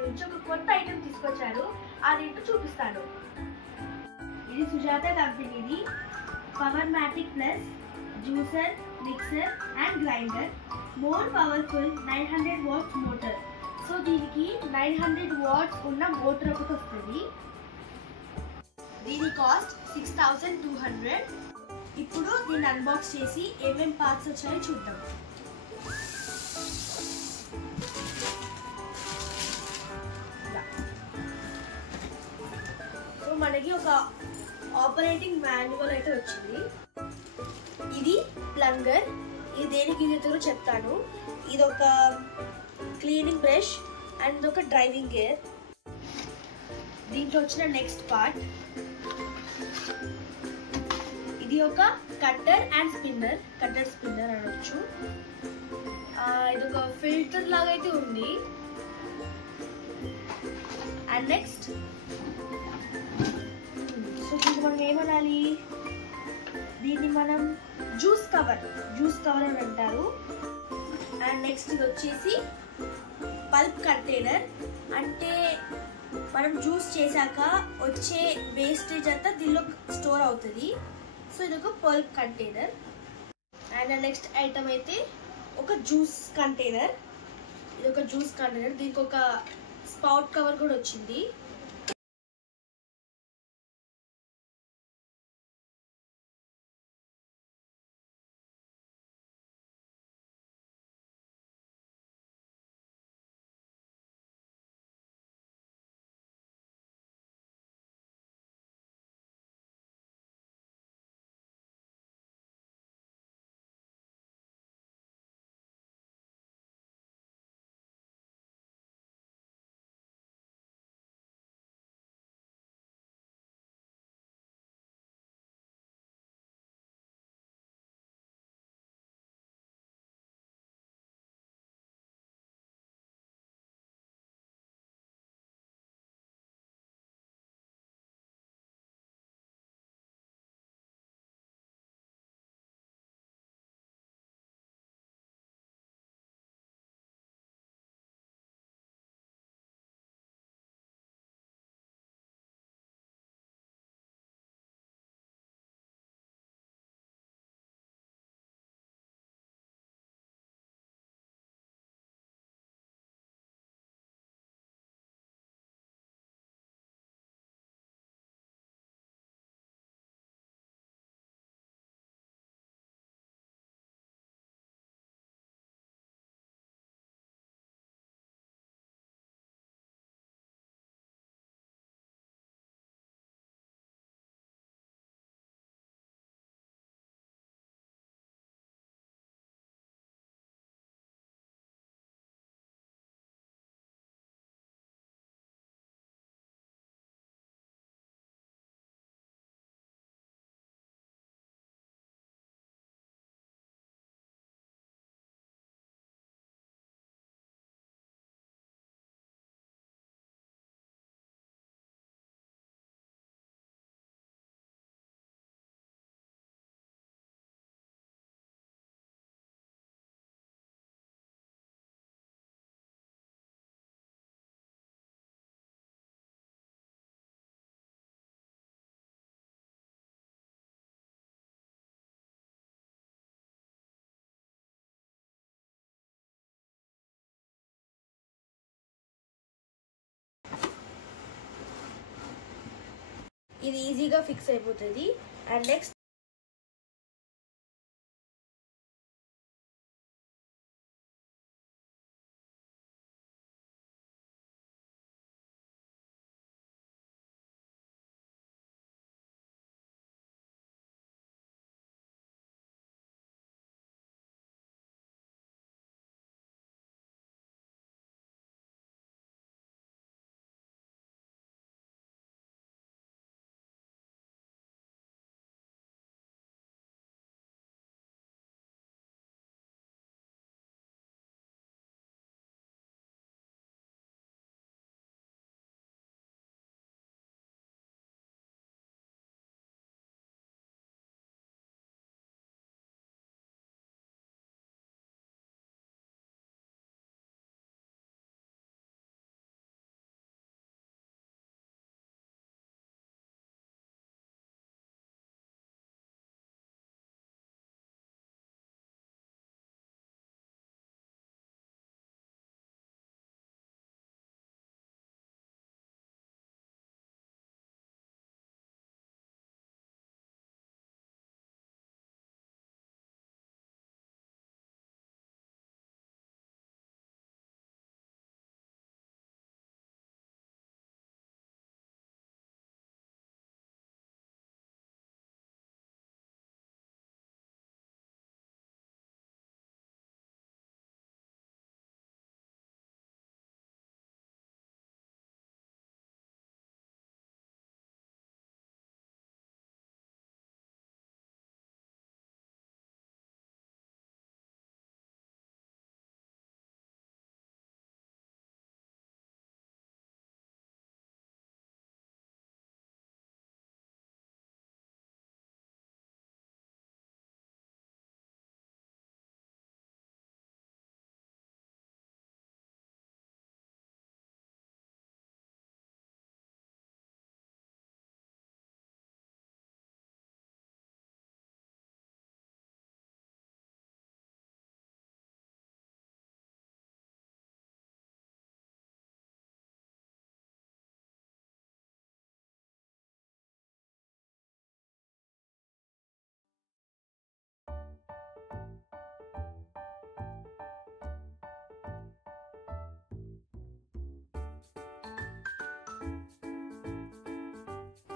దగ్గర నుంచి ఒక కొత్త ఐటెం తీసుకొచ్చారు. అదేంటో చూపిస్తాను. ఇది సుజాత కంపెనీది Powermatic plus juicer, mixer and grinder. More powerful 900 watts motor. So దీనికి 900 వాట్స్ ఉన్న మోటార్ ఒకటి వస్తుంది. దీని కాస్ట్ 6200. ఇప్పుడు దీన్ని అన్బాక్స్ చేసి ఏమేం పార్ట్స్ వచ్చాయో చూద్దాం. సో మనకి ఒక ఆపరేటింగ్ మాన్యువల్ అయితే వచ్చింది. ఇది ప్లంగర్. ఇది దేనికి యూజ్ అవుతుందో చెప్తాను. ఇది ఒక క్లీనింగ్ బ్రష్ అండ్ ఒక డ్రైవింగ్ గేర్. దీంట్లో వచ్చిన నెక్స్ట్ పార్ట్ ఇది ఒక cutter and spinner. Cutter spinner అనొచ్చు. ఇది ఒక ఫిల్టర్ లాగా అయితే ఉంది. అండ్ నెక్స్ట్ సో దీన్ని మనం ఏమనాలి, దీన్ని మనం జ్యూస్ కవర్ అని అంటారు. అండ్ నెక్స్ట్ ఇది వచ్చేసి పల్ప్ కంటైనర్. అంటే మనం జ్యూస్ చేశాక వచ్చే వేస్టేజ్ అంతా దీనిలో స్టోర్ అవుతుంది. సో ఇది ఒక pulp container. And next item అయితే ఒక జ్యూస్ కంటైనర్. ఇది ఒక జ్యూస్ కంటైనర్. దీనికి ఒక స్పౌట్ కవర్ కూడా వచ్చింది. ఇది ఈజీగా ఫిక్స్ అయిపోతుంది. అండ్ నెక్స్ట్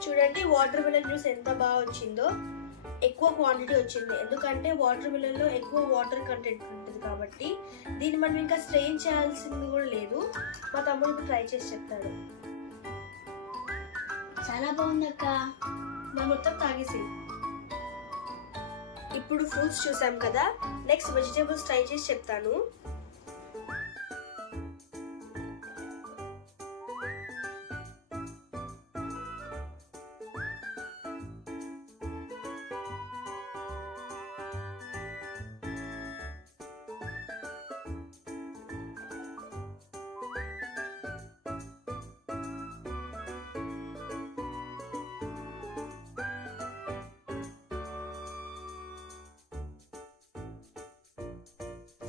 చూడండి వాటర్ మిలన్ జ్యూస్ ఎంత బాగా వచ్చిందో. ఎక్కువ క్వాంటిటీ వచ్చింది, ఎందుకంటే వాటర్ మిలన్ లో ఎక్కువ వాటర్ కంటెంట్ ఉంటుంది కాబట్టి. దీన్ని మనం ఇంకా స్ట్రెయిన్ చేయాల్సింది కూడా లేదు. మా తమ్ముడు ట్రై చేసి చెప్తాడు. చాలా బాగుంది అక్క. మనం మొత్తం తాగేసి. ఇప్పుడు ఫ్రూట్స్ చూసాం కదా, నెక్స్ట్ వెజిటేబుల్స్ ట్రై చేసి చెప్తాను.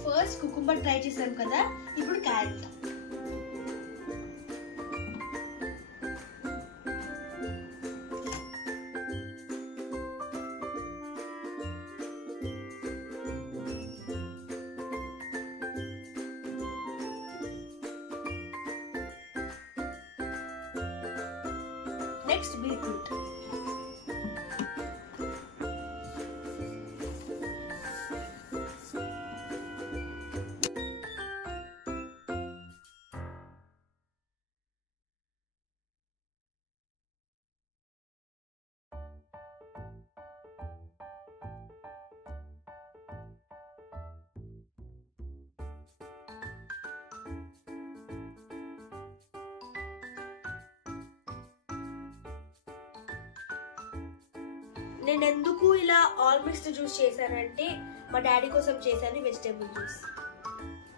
ఫస్ట్ కుకుంబర్ ట్రై చేసాం కదా, ఇప్పుడు క్యారెట్. Next beetroot. నేను ఎందుకు ఇలా ఆల్ మిక్స్డ్ జ్యూస్ చేశానంటే మా డాడీ కోసం చేశాను వెజిటేబుల్ జ్యూస్.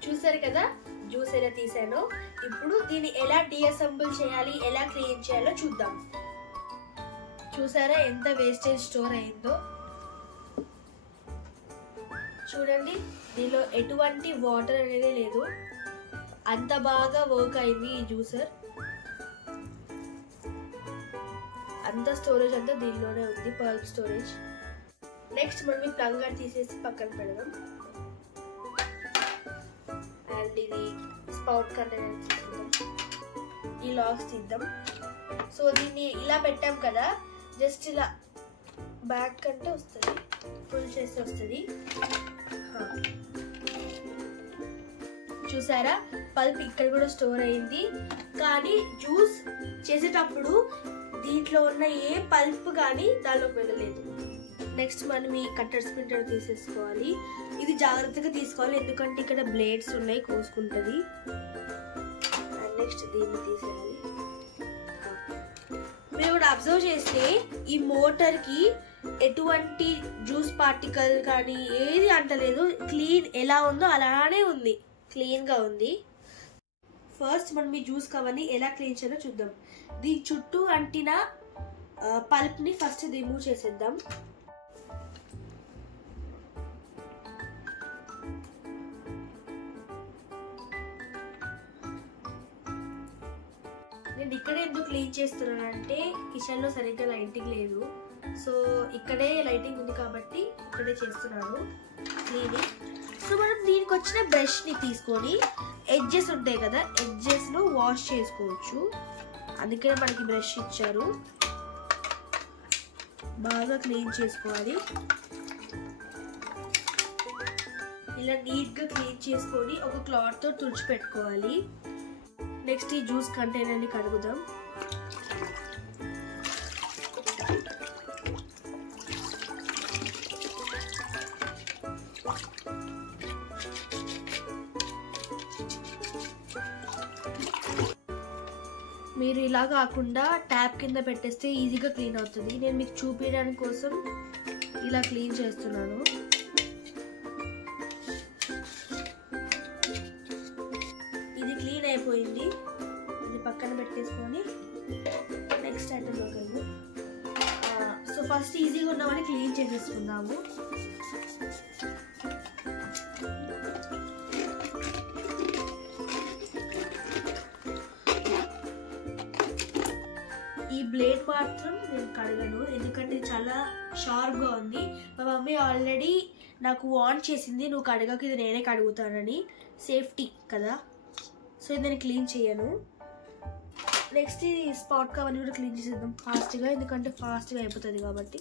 చూసారు కదా జ్యూస్ ఎలా తీసానో. ఇప్పుడు దీన్ని ఎలా డీఅసెంబుల్ చేయాలి, ఎలా క్లీన్ చేయాలో చూద్దాం. చూసారా ఎంత వేస్టేజ్ స్టోర్ అయిందో. చూడండి దీనిలో ఎటువంటి వాటర్ అనేది లేదు, అంత బాగా వర్క్ అయింది ఈ జ్యూసర్. అంత స్టోరేజ్ అంతా దీనిలోనే ఉంది, పల్ప్ స్టోరేజ్. నెక్స్ట్ మనం ఈ ప్లంగర్ తీసేసి పక్కన పెడదాం. అండ్ ఇది స్పౌట్ కంటైనర్ తీసుకుందాం. ఈ లాక్స్ తీద్దాం. సో దీన్ని ఇలా పెట్టాం కదా, జస్ట్ ఇలా బ్యాక్ కంటే వస్తుంది, ఫుల్ చేసి వస్తుంది. చూసారా పల్ప్ ఇక్కడ కూడా స్టోర్ అయింది, కానీ జ్యూస్ చేసేటప్పుడు దీంట్లో ఉన్న ఏ పల్ప్ కానీ దానిలోకి వెళ్ళలేదు. నెక్స్ట్ మనం ఈ కట్టర్ స్ప్లింటర్ తీసేసుకోవాలి. ఇది జాగ్రత్తగా తీసుకోవాలి, ఎందుకంటే ఇక్కడ బ్లేడ్స్ ఉన్నాయి, కోసుకుంటుంది. అండ్ నెక్స్ట్ దీన్ని తీసేయాలి. మీరు కూడా అబ్జర్వ్ చేస్తే ఈ మోటార్కి ఎటువంటి జ్యూస్ పార్టికల్ కానీ ఏది అంటలేదు, క్లీన్ ఎలా ఉందో అలానే ఉంది, క్లీన్గా ఉంది. ఫస్ట్ మనం ఈ జ్యూస్ కవర్ని ఎలా క్లీన్ చేయాలో చూద్దాం. దీని చుట్టూ అంటిన పల్ప్ని ఫస్ట్ రిమూవ్ చేసేద్దాం. నేను ఇక్కడే ఎందుకు క్లీన్ చేస్తున్నానంటే కిచెన్లో సరిగ్గా లైటింగ్ లేదు, సో ఇక్కడే లైటింగ్ ఉంది కాబట్టి ఇక్కడే చేస్తున్నాను క్లీనింగ్. సో మనం దీనికి వచ్చిన బ్రష్ని తీసుకొని ఎడ్జెస్ ఉంటాయి కదా, ఎడ్జెస్ను వాష్ చేసుకోవచ్చు. అందుకనే మనకి బ్రష్ ఇచ్చారు. బాగా క్లీన్ చేసుకోవాలి. ఇలా నీట్గా క్లీన్ చేసుకొని ఒక క్లాత్తో తుడిచిపెట్టుకోవాలి. నెక్స్ట్ ఈ జ్యూస్ కంటైనర్ని కడుగుదాం. మీరు ఇలా కాకుండా ట్యాప్ కింద పెట్టేస్తే ఈజీగా క్లీన్ అవుతుంది. నేను మీకు చూపించడానికి కోసం ఇలా క్లీన్ చేస్తున్నాను. ఇది క్లీన్ అయిపోయింది, ఇది పక్కన పెట్టేసుకొని నెక్స్ట్ ఐటెంలోకి వెళ్దాం. సో ఫస్ట్ ఈజీగా ఉన్నవని క్లీన్ చేసేసుకుందాము. ఈ బ్లేడ్ మాత్రం నేను కడగను, ఎందుకంటే చాలా షార్ప్గా ఉంది. మా మమ్మీ ఆల్రెడీ నాకు వార్న్ చేసింది, నువ్వు కడగకు, ఇది నేనే కడుగుతానని, సేఫ్టీ కదా. సో ఇది నేను క్లీన్ చేయను. నెక్స్ట్ ఈ స్పాట్ కవర్ని కూడా క్లీన్ చేసేద్దాం ఫాస్ట్గా, ఎందుకంటే ఫాస్ట్గా అయిపోతుంది కాబట్టి.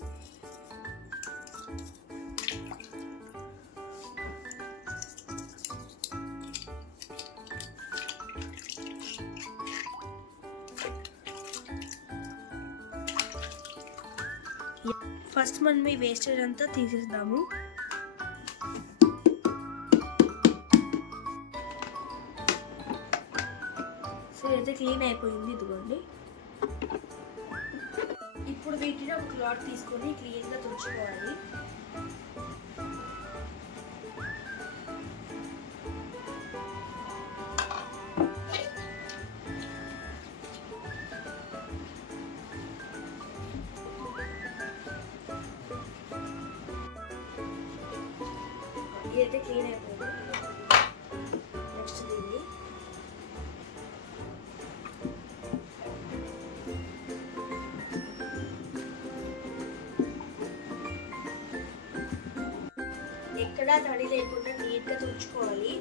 ఫస్ట్ మనం ఈ వేస్టేజ్ అంతా తీసేద్దాము. సో అయితే క్లీన్ అయిపోయింది, ఇదిగోండి. ఇప్పుడు వీటిని ఒక క్లాత్ తీసుకొని క్లీన్గా తుడుచుకోవాలి. ఇదైతే క్లీన్ అయిపోయింది. నెక్స్ట్ దీన్ని ఎక్కడా తడి లేకుండా నీట్గా తుడుచుకోవాలి.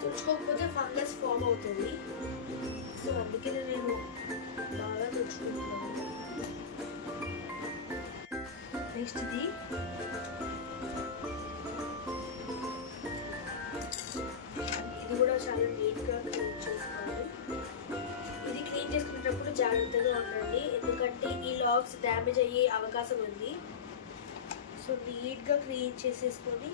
తుడుచుకోకపోతే ఫంగస్ ఫామ్ అవుతుంది. సో అందుకే నేను బాగా తుడుచుకుంటున్నాను. నెక్స్ట్ ఇది కూడా చాలా నీట్గా క్లీన్ చేసుకోవాలి. ఇది క్లీన్ చేసుకునేటప్పుడు జాగ్రత్తగా ఉండండి, ఎందుకంటే ఈ లాగ్స్ డ్యామేజ్ అయ్యే అవకాశం ఉంది. సో నీట్గా క్లీన్ చేసేసుకొని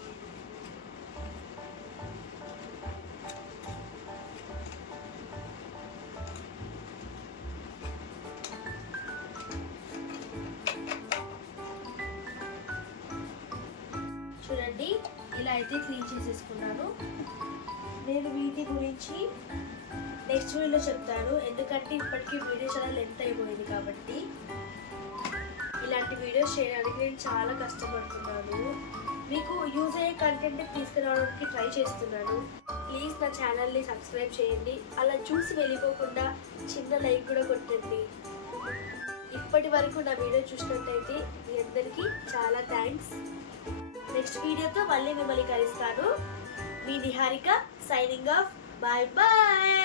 చూడండి, ఇలా అయితే క్లీన్ చేసేసుకున్నాను. నేను వీటి గురించి నెక్స్ట్ వీడియోలో చెప్తాను, ఎందుకంటే ఇప్పటికీ వీడియో చాలా లెంత్ అయిపోయింది కాబట్టి. ఇలాంటి వీడియోస్ చేయడానికి నేను చాలా కష్టపడుతున్నాను. మీకు యూజ్ అయ్యే కంటెంట్ తీసుకురావడానికి ట్రై చేస్తున్నాను. ప్లీజ్ నా ఛానల్ని సబ్స్క్రైబ్ చేయండి. అలా చూసి వెళ్ళిపోకుండా చిన్న లైక్ కూడా కొట్టండి. ఇప్పటి వరకు నా వీడియో చూసినట్టయితే మీ అందరికీ చాలా థ్యాంక్స్. నెక్స్ట్ వీడియోతో మళ్ళీ మిమ్మల్ని కలుస్తాను. మీ Niharika signing off. Bye bye.